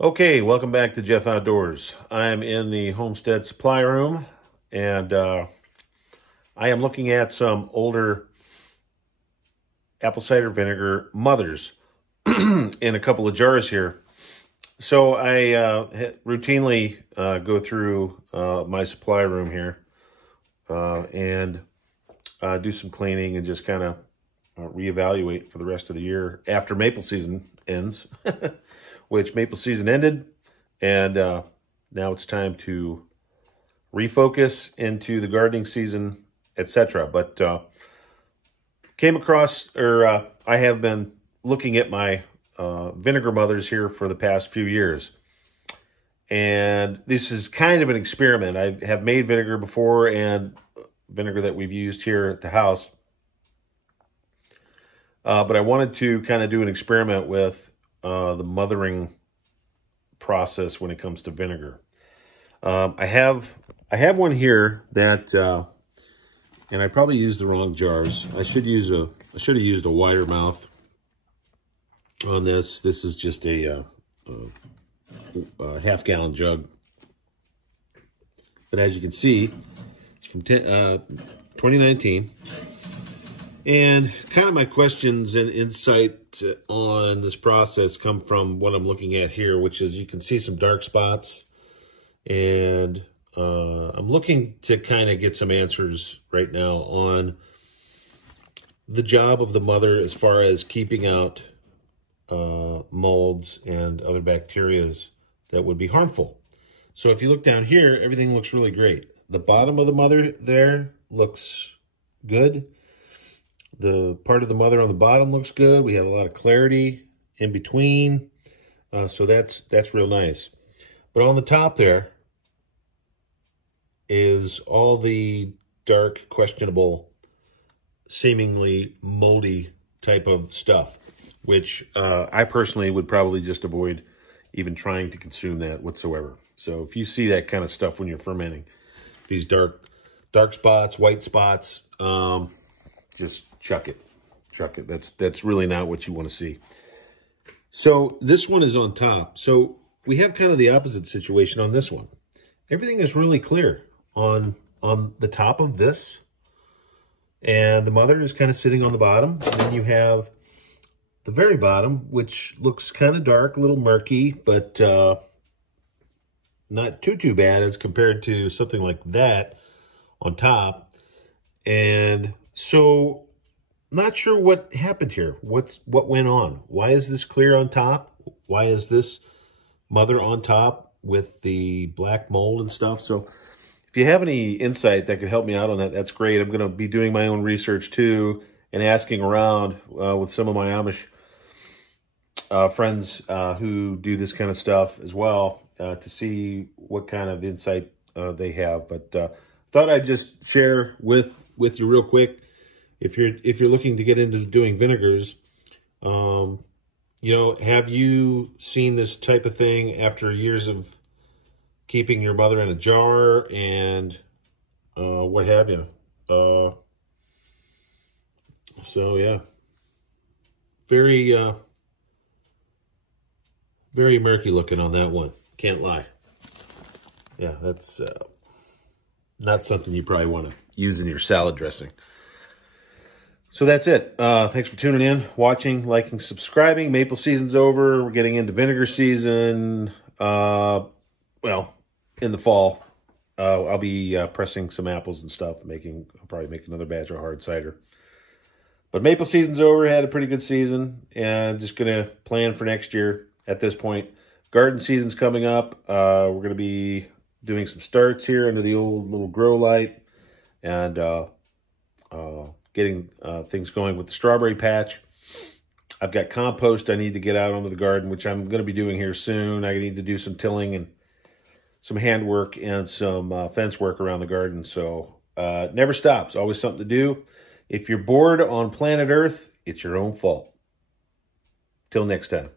Okay, welcome back to Jeff Outdoors. I'm in the homestead supply room, and I am looking at some older apple cider vinegar mothers in a couple of jars here. So I routinely go through my supply room here and do some cleaning and just kind of reevaluate for the rest of the year after maple season ends, which maple season ended, and now it's time to refocus into the gardening season, etc. But came across, or I have been looking at my vinegar mothers here for the past few years. And this is kind of an experiment. I have made vinegar before, and vinegar that we've used here at the house. But I wanted to kind of do an experiment with the mothering process when it comes to vinegar. I have one here that, and I probably used the wrong jars. I should have used a wider mouth on this. This is just a half-gallon jug. But as you can see, it's from 2019. And kind of my questions and insight on this process come from what I'm looking at here, which is you can see some dark spots. And I'm looking to kind of get some answers right now on the job of the mother as far as keeping out molds and other bacterias that would be harmful. So if you look down here, everything looks really great. The bottom of the mother there looks good. The part of the mother on the bottom looks good. We have a lot of clarity in between. So that's real nice. But on the top there is all the dark, questionable, seemingly moldy type of stuff, which I personally would probably just avoid even trying to consume that whatsoever. So if you see that kind of stuff when you're fermenting, these dark spots, white spots, just chuck it. Chuck it. That's really not what you want to see. So this one is on top. So we have kind of the opposite situation on this one. Everything is really clear on the top of this. And the mother is kind of sitting on the bottom. And then you have the very bottom, which looks kind of dark, a little murky, but not too bad as compared to something like that on top. And so not sure what happened here. What went on? Why is this clear on top? Why is this mother on top with the black mold and stuff? So if you have any insight that could help me out on that, that's great. I'm going to be doing my own research too and asking around with some of my Amish friends who do this kind of stuff as well to see what kind of insight they have. But thought I'd just share with you real quick. If you're looking to get into doing vinegars, you know, have you seen this type of thing after years of keeping your mother in a jar and what have you? So yeah, very murky looking on that one. Can't lie. Yeah, that's not something you probably want to use in your salad dressing. So that's it. Thanks for tuning in, watching, liking, subscribing. Maple season's over. We're getting into vinegar season. Well, in the fall, I'll be pressing some apples and stuff. I'll probably make another batch of hard cider. But maple season's over. Had a pretty good season, and just gonna plan for next year at this point. Garden season's coming up. We're gonna be doing some starts here under the old little grow light, and getting things going with the strawberry patch. I've got compost I need to get out onto the garden, which I'm going to be doing here soon. I need to do some tilling and some handwork and some fence work around the garden. So never stops, always something to do. If you're bored on planet Earth, it's your own fault. Till next time.